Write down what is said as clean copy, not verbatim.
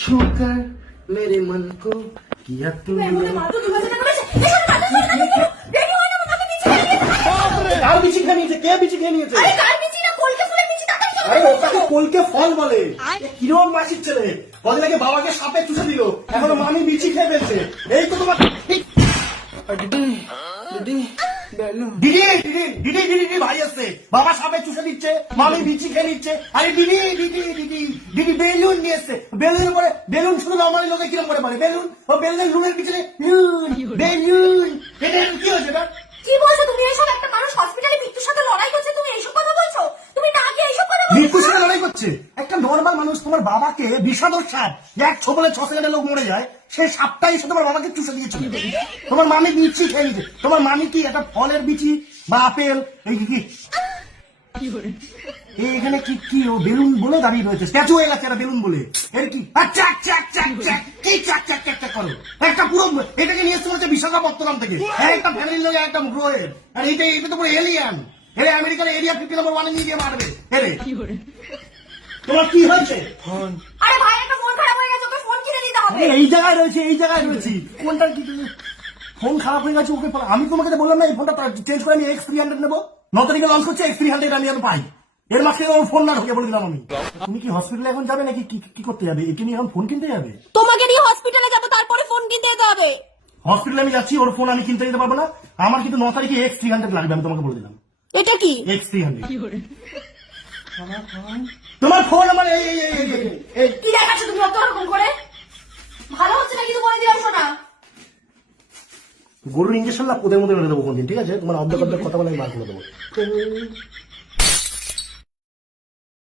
छूकर मेरे मन को किया तूने। কার বিচি খেয়ে নিয়েছে? কে বিচি খেয়ে নিয়েছে? আরে ওটাকে কলকে ফল বলে। কিরম মাসির ছেলে, কদিন আগে বাবাকে সাপে চুষে দিল, এখনো মামি বিচি খেয়ে ফেলছে। এই তো তোমার দিদি ভাই আসছে, বাবা সাপে চুষে দিচ্ছে, মামি বিচি খেয়ে নিচ্ছে। আরে দিদি বেলুন নিয়ে এসছে, বেলুনের পরে বেলুন শুধু নর্মালি লোকে কিরম করে বলে বেলুন, ও বেলুনের রুমের পিছনে বেলুন। এটা কি হয়েছে? এটা কি বলছো তুমি? এইসব একটা মানুষ হসপিটালে মৃত্যুর সাথে লড়াই করছে, তুমি এইসব কথা বলছো? তুমি না কি এইসব কথা বলছো? মৃত্যুর সাথে লড়াই করছে একটা নর্মাল মানুষ। তোমার বাবাকে বিষাদর সাপ, এক ছোবলে 6 সেকেন্ডে লোক মরে যায়, সেই সাপটাই এসে তোমার বাবাকে চুষে দিয়েছিল। তোমার মামি বিচি খেয়ে নিয়েছে। তোমার মামি কি একটা ফলের বিচি বা আপেল এই কি এখানে কি কি ও বেলুন বলে দাঁড়িয়ে রয়েছে, স্ট্যাচু হয়ে গেছে বেলুন বলে। এর কি আচ্ছা আচ্ছা আচ্ছা আচ্ছা কি চাক চাক চাক চাক করো একটা পুরো এটাকে নিয়ে এসে বলছে বিশাখাপত্তনম থেকে, একটা ফ্যামিলির লোক একটা গ্রহের। আর এটা তো পুরো এলিয়ান। এর আমেরিকার এরিয়া 50 নম্বর 1 নিয়ে গিয়ে মারবে। এরে তোমার কি হয়েছে? ফোন। আরে ভাই একটা ফোন খারাপ হয়ে গেছে, ওকে ফোন কিনে দিতে হবে। এই জায়গায় রয়েছে, এই জায়গায় রয়েছে। কোনটা কি ফোন খারাপ হয়ে গেছে ওকে? আমি তোমাকে বললাম না এই ফোনটা চেঞ্জ করে আমি X300 নেবো, 9 তারিখে লঞ্চ করছে। X300 আমি পাই, এর মাঝে ওর ফোন না ঢুকে বলে দিলাম আমি। তুমি কি হসপিটালে এখন যাবে নাকি কি করতে যাবে? একে নিয়ে এখন ফোন কিনতে যাবে? তোমাকে নিয়ে হসপিটালে যাবো, তারপরে ফোন কিনতে যেতে হবে। হসপিটালে আমি যাচ্ছি, ওর ফোন আমি কিনতে যেতে পারবো না। আমার কিন্তু 9 তারিখে X300 লাগবে, আমি তোমাকে বলে দিলাম। এটা কি X300 তোমার ফোন আমার এই কি দেখাচ্ছ তুমি অত রকম করে? ভালো হচ্ছে না কিছু বলে দিলাম শোনা। গরুর ইঞ্জেকশন না ওদের মধ্যে দেবো কোনদিন, ঠিক আছে? তোমার অর্ধেক কথা বলে আমি বার করে দেবো।